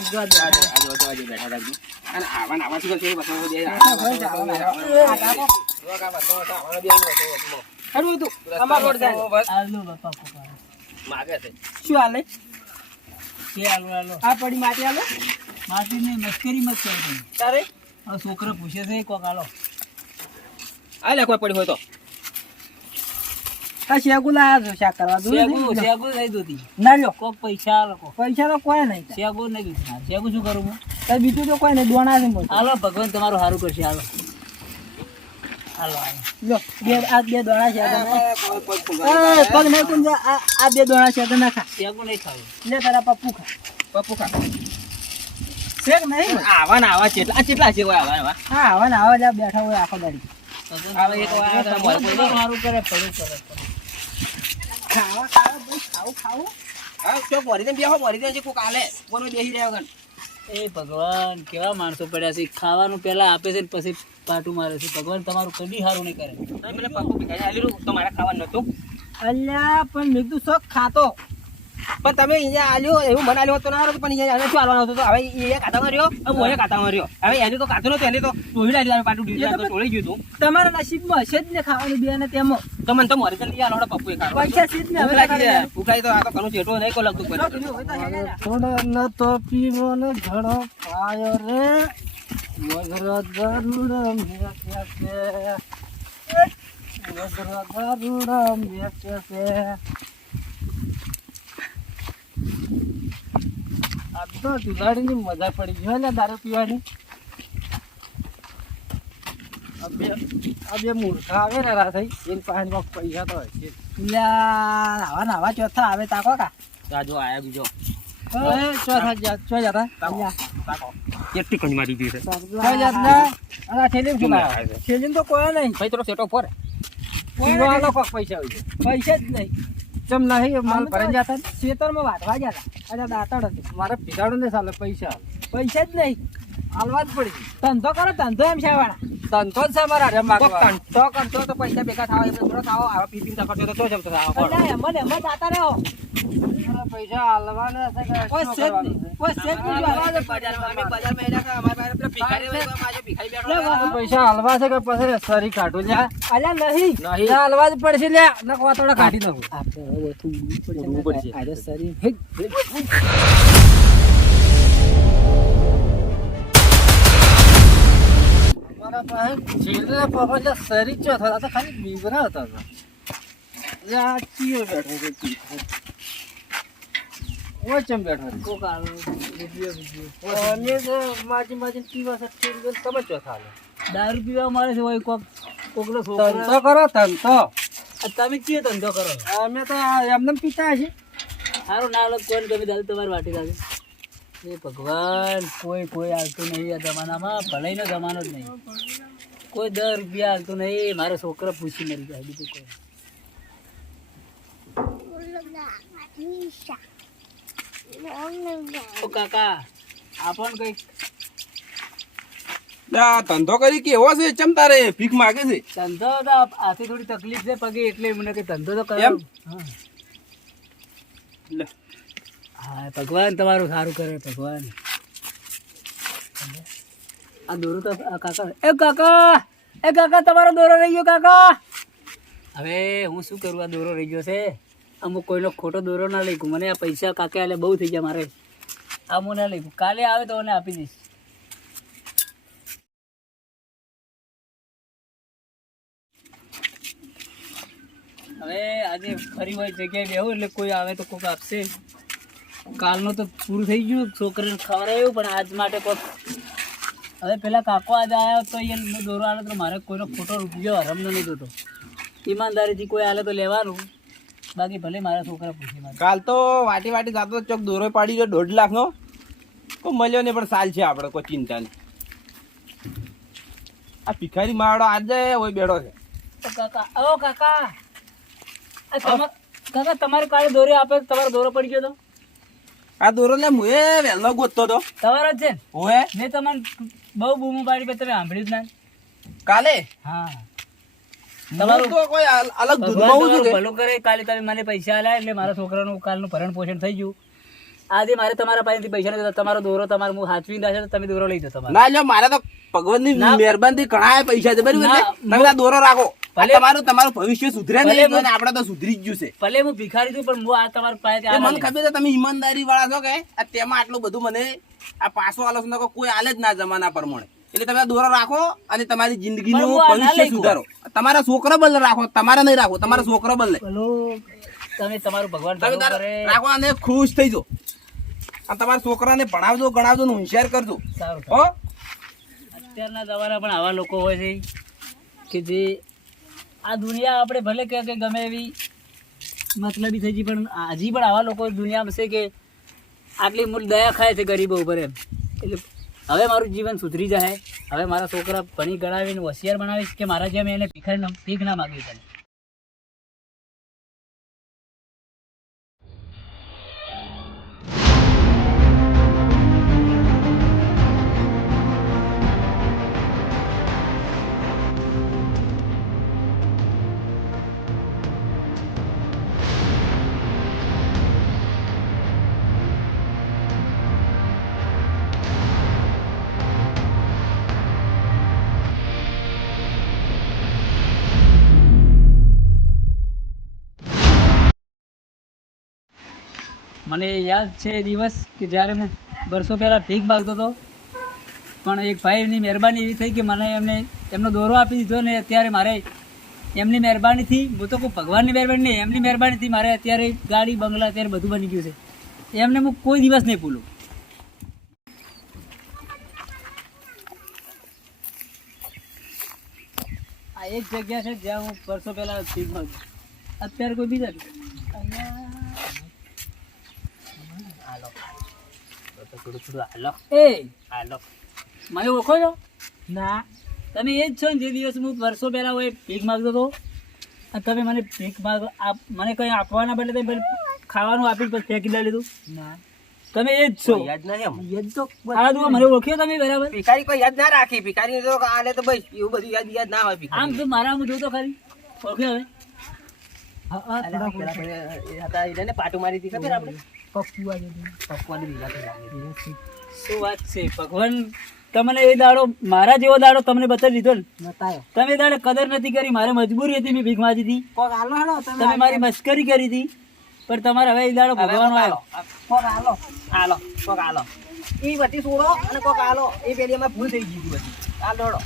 રાખજો આ આ બેઠા. જો, આ જો, આ જો, બેઠા રાખજો. અને આવા ને આવા શું છે, બસો, આવા બે. હેડું હતું. અમાર રોડ જાય. બસ. આલુ બાપા પપ્પા માગે છે. શું હાલે? કે આલુ આલુ આ પડી માટી હાલે? માટી ની મસ્કરી મત કરો. તારે? આ છોકરો પૂછે છે કોક આલો આ લે કોઈ પડી હોય તો. આ શેગુ લાયા છો શાક કરવા? દૂર શેગુ નહીં? દોતી. ના લ્યો. કોક પૈસા આલો પૈસા તો કોઈ નહીં શેગુ નહીં દોતી શેગુ શું કરું હું? તાર બીજું તો કોઈ નહીં દોણા છે હાલો ભગવાન તમારું સારું કરશે. હાલો. હાલો હાલો. બે આ બે દોણા છે આગળ ના. કોઈ- કોઈ ફૂલ એ, પગ નહીં કુંજો આ આ બે દોણા છે ના ખા. શેગુ નહીં ખાવું. લે તારા પપ્પુ ખા. પપ્પુ ખા. શેક નહીં? આવા ને આવા ચેટલા ચેટલા છે આવા આવા હા આવા ને આવા જ બેઠા હોય આખો દાડી. આવે એક વાર પડ્યું કરે ખાવા ખાવા ખાવું ખાવું. હા ચોક વળી દે બેહો વળી દે છે કોક આલે. કોનો બેહી રહ્યો ગન એ ભગવાન કેવા માણસો પડ્યા છે. ખાવાનું પહેલા આપે છે ને પછી પાટું મારે છે. ભગવાન તમારું કદી સારું નહીં કરે. પેલા પપ્પુ ભીખાઈ તમારે ખાવાનું નતું અલ્યા પણ મેં કીધું શોખ ખાતો. પણ તમે અહીંયા આલ્યો એવું મને આલ્યો હતો તો ના હારું, પણ અહીંયા શું આલવાનો હતો તો? હવે એ કાતામાં રહ્યો? હવે કાતામાં રહ્યો. હવે એને તો કાતો નતો એને તો ટોળી લાવી પાટું ડીઝલ તો ટોળી ગયું હતું. તમારા નસીબમાં હશે જ ને ખાવાનું બે ને તેમાં. તો મને તો મારે તો લઈ આલો પપ્પુ એ ખાવા પૈસા સીધ ને હવે લાગી છે. ભૂખ તો આ તો કનું ચેટો નહીં કો લાગતું કોઈ થોડો ન તો પીવો ને ઘણો પાયો રે. મગરો ગરુડ મેકે છે મગરો ગરુડ મેકે છે આ તો દિવાળીની મજા પડી ગયો હો ને દારૂ પીવાની. આ બે મૂર્ખા આવે ને રાત એની પાસે પૈસા તો હશે. આવા ને આવા ચોથા આવે તાકો કા? રાજો આયા બીજો. એ ચોથા જા ચો જતા તાકો કેટલી મારી છે? ચો જતા આ થેલી શું લાવ્યા તો કોઈ નહીં. ભાઈ થોડો સેટો પર. પૈસા પૈસા જ નહીં. ચમ નહીં માલ ભરાઈ જતા ખેતરમાં વાટવા ગયા હતા. અરે દાંતડ હતું. મારે ભીગાડો ને સાલે પૈસા. પૈસા જ નહીં. હાલવા જ પડી. ધંધો કરો ધંધો એમ છે વાળા ધંધો જ છે મારા રે કોક કંટો કરતો તો પૈસા ભેગા થાવ એટલે થોડો થાવ. આવા પીપી તો કરતો તો શું જમતો થાવ? કોણ? એમાં ને એમાં દાતા રહો. પૈસા હાલવાના છે કે કોઈ શેક નહીં કોઈ શેક નહીં બજારમાં અમે બજારમાં એના કે અમારા પાસે પેલા ભિખારી હોય, માજે ભિખારી બેઠો. પૈસા હાલવા છે કે પછી સરી કાઢું લ્યા? અલ્યા નહીં. નહીં. હાલવા જ પડશે લ્યા. નક થોડા કાઢી નાખું. ઉડવું પડશે. આજે સરી છેલ્લે પહોંચે સરી ચો થતા તો ખાલી બીવરા હતા આ ચિયો બેઠો છે ચિયો. ઓય ચમ બેઠો છે કોક આલો વિડિયો વિડિયો અને માજી માજી પીવા છે તે તમે ચો થાલે દારૂ પીવા મારે છે હોય કોક કોકનો ધંધો છોકરો કરો ધંધો. તમે કયો ધંધો કરો? અમે તો એમને પીતા છે સારું ના લગ કોઈ તમે દાદા તમારી વાટી લાગે એ ભગવાન કોઈ કોઈ હાલતું નહીં આ જમાનામાં ભલાઈનો જમાનો જ નહીં કોઈ દસ રૂપિયા હાલતું નહીં મારો છોકરો પૂછી મરી જાય બીજું કોઈ કાકા આપણ કંઈક ધંધો કરી કેવો છે ચમ તારે ભીખ માગે છે ધંધો તો આથી થોડી તકલીફ છે પગે એટલે મને કે ધંધો તો કરે એમ? હા. લે. હા, ભગવાન તમારું સારું કરે, ભગવાન. આ દોરો તો કાકા. એ કાકા એ કાકા, તમારો દોરો રહી ગયો, કાકા. હવે હું શું કરું, આ દોરો રહી ગયો છે. અમુક કોઈનો ખોટો દોરો ના લઈ મને આ પૈસા કાકા એટલે બહુ થઈ ગયા મારે. આ હું ના લઈ કાલે આવે તો મને આપી દઈશ. હવે આજે ફરી હોય જગ્યાએ બેહું, એટલે કોઈ આવે તો કોઈક આપશે. કાલનું તો પૂરું થઈ ગયું. છોકરીને ખવડાવ્યું પણ આજ માટે કોઈક હવે પેલા કાકો આજે આવ્યો તો એ દોરો આવે તો મારે કોઈનો ખોટો રૂપિયો હરમનો નહીં જોતો ઈમાનદારીથી કોઈ આલે તો લેવાનું. બાકી ભલે મારા છોકરા પૂછી મારે. કાલ તો વાટી વાટી જતો તો ચોક દોરો પાડી ગયો દોઢ લાખનો કોઈ મળ્યો ને પણ સાલ છે આપણે કોઈ ચિંતા નહીં આ ભિખારી માવડો આજે હોય બેઠો છે. કાકા ઓ કાકા. કાકા તમારે કાલે દોરો આપે તમારો દોરો પડી ગયો તો? આ દોરો લે હું એ વહેલો ગોતતો તો. તમારો જ છે ને? ઓએ મેં તમને બહુ બૂમો પાડી પણ તમે સાંભળ્યું જ ના. કાલે? હા. તમારું તો કોઈ અલગ દૂધમાં છું ભલું કરે કાલે તમે મને પૈસા આલ્યા એટલે મારા છોકરાનું કાલનું ભરણ પોષણ થઈ ગયું. આજે મારે તમારા પાસેથી પૈસા નથી તમારો દોરો તમારો હું હાચવી દાશે તો તમે દોરો લઈ જાઓ તમારો. ના લ્યો મારે તો ભગવાનની ના. મહેરબાની ઘણા પૈસા છે બરાબર તમે દોરો રાખો. ભલે- તમારું તમારું ભવિષ્ય સુધરે નહીં અને આપણે તો સુધરી જ ગયું છે ભલે હું ભિખારી છું પણ હું આ તમારા પાસે મને ખબર છે તમે ઈમાનદારી વાળા છો કે? તેમાં આટલું બધું મને આ પાસો આલોચના કોઈ આલે જ ના જમાના પ્રમાણે. એટલે તમે દોરો રાખો અને તમારી જિંદગીનું ભવિષ્ય સુધારો. તમારા છોકરો બદલ રાખો તમારે નહીં રાખો તમારા છોકરો બદલે. તમે તમારું ભગવાન રાખો અને ખુશ થઈ જો અને તમારા છોકરાને ભણાવજો ગણાવજો ને હોશિયાર કરજો. સારું. હો? અત્યારના જમાના પણ આવા લોકો હોય છે કે જે આ દુનિયા આપણે ભલે કહે કે ગમે એવી મતલબી થઈ ગઈ, પણ હજી પણ આવા લોકો દુનિયામાં છે કે આટલી મૂળ દયા ખાય છે ગરીબો ઉપર એમ. એટલે હવે મારું જીવન સુધરી જાય, હવે મારા છોકરા ભણી ગણાવીને હોશિયાર બનાવીશ કે મારા જેમ એને ભીખારી ભીખ ના માગવી પડે. મને યાદ છે દિવસ કે જ્યારે હું વર્ષો પહેલાં ભીખ માગતો હતો. પણ એક ભાઈની મહેરબાની એવી થઈ કે મને એમને એમનો દોરો આપી દીધો ને અત્યારે મારે એમની મહેરબાનીથી, હું તો કોઈ ભગવાનની મહેરબાની નહીં, એમની મહેરબાનીથી મારે અત્યારે ગાડી, બંગલા અત્યારે બધું બની ગયું છે. એમને હું કોઈ દિવસ નહીં ભૂલું. આ એક જગ્યા છે જ્યાં હું વર્ષો પહેલાં ભીખ માગું અત્યારે કોઈ બીજા નહીં. તો એ હાલો મને ઓળખો છો ના તમે એ જ છો ને જે દિવસ હું વર્ષો પહેલા હોય ભીખ માગતો હતો તમે મને ભીખ માગ મને કંઈ આપવાના બદલે તમે ખાવાનું આપી પછી ફેંકી દે લીધું ના તમે એ જ છો યાદ નહીં એમ આ જુઓ મને ઓળખ્યો તમે બરાબર ભિખારી કોઈ યાદ ના રાખી ભિખારી તો આને તો બસ એવું બધું યાદ યાદ ના હોય આમ તો મારા હું જોતો ખરી. ઓળખ્યો હવે? ભગવાન તમને એ દાડો મારા જેવો દાડો તમને બતાવી દીધો ને? તમે દાડે કદર નથી કરી. મારે મજબૂરી હતી મેં ભીખ હતી. તમે મારી મશ્કરી કરી હતી. પણ તમારે હવે એ દાડો ભગવાન આવ્યો. આલો. કોક આલો. આલો, કોક આલો. ઈ બધી છોડો અને કોક આલો. એ પેલી અમે ભૂલ થઈ ગઈ હતી બધી. આ દોડો.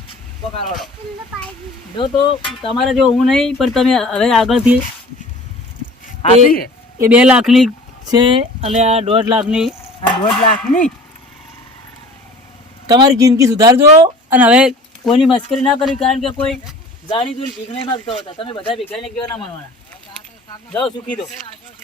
જો તો તમારે જો હું નહીં પણ તમે હવે આગળથી એ- એ બે લાખની છે અને આ દોઢ લાખની. આ દોઢ લાખની? તમારી જિંદગી સુધારજો અને હવે કોઈની મસ્કરી ના કરી કારણ કે કોઈ જાણી દૂર ભીખ નહીં માગતો હતા. તમે બધા ભીખાઈને કેવા ના માનવાના? જાઓ સુખી દો